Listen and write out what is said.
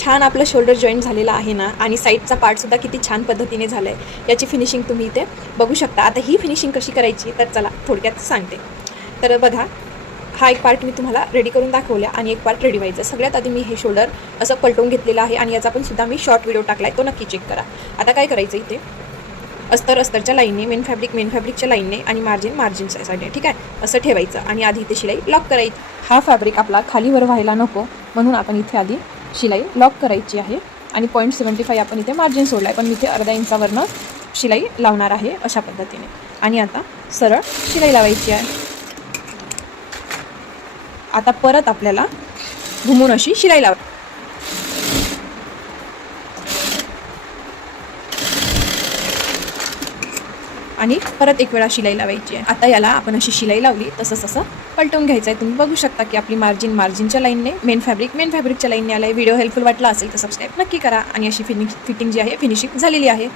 छान आपलं shoulder joint झालेला आहे ना, आणि साईडचा पार्टसुद्धा किती छान पद्धतीने झालं आहे, याची फिनिशिंग तुम्ही इथे बघू शकता. आता ही फिनिशिंग कशी करायची तर चला थोडक्यात सांगते. तर बघा, हा एक पार्ट मी तुम्हाला रेडी करून दाखवला आणि एक पार्ट रेडी व्हायचं. सगळ्यात आधी मी हे शोल्डर असं पलटवून घेतलेलं आहे आणि याचा पण सुद्धा मी शॉर्ट व्हिडिओ टाकला आहे, तो नक्की चेक करा. आता काय करायचं, इथे अस्तरच्या लाईनने, मेन फॅब्रिकच्या लाईनने आणि मार्जिनच्या साईडने, ठीक आहे, असं ठेवायचं आणि आधी इथे शिलाई लॉक करायची. हा फॅब्रिक आपला खालीवर व्हायला नको म्हणून आपण इथे आधी शिलाई लॉक करायची आहे आणि 0.75 आपण इथे मार्जिन सोडला आहे, पण मी इथे अर्धा इंचावरनं शिलाई लावणार आहे अशा पद्धतीने. आणि आता सरळ शिलाई लावायची आहे. आता परत आपल्याला घुमून अशी शिलाई लावायची आणि परत एक वेळा शिलाई लावायची आहे. आता याला आपण अशी शिलाई लावली तसं पलटवून घ्यायचं आहे. तुम्ही बघू शकता की आपली मार्जिनच्या लाईनने, मेन फॅब्रिकच्या लाईनने आलं आहे. व्हिडिओ हेल्पफुल वाटला असेल तर सबस्क्राईब नक्की करा आणि अशी फिटिंग जी आहे फिनिशिंग झालेली आहे.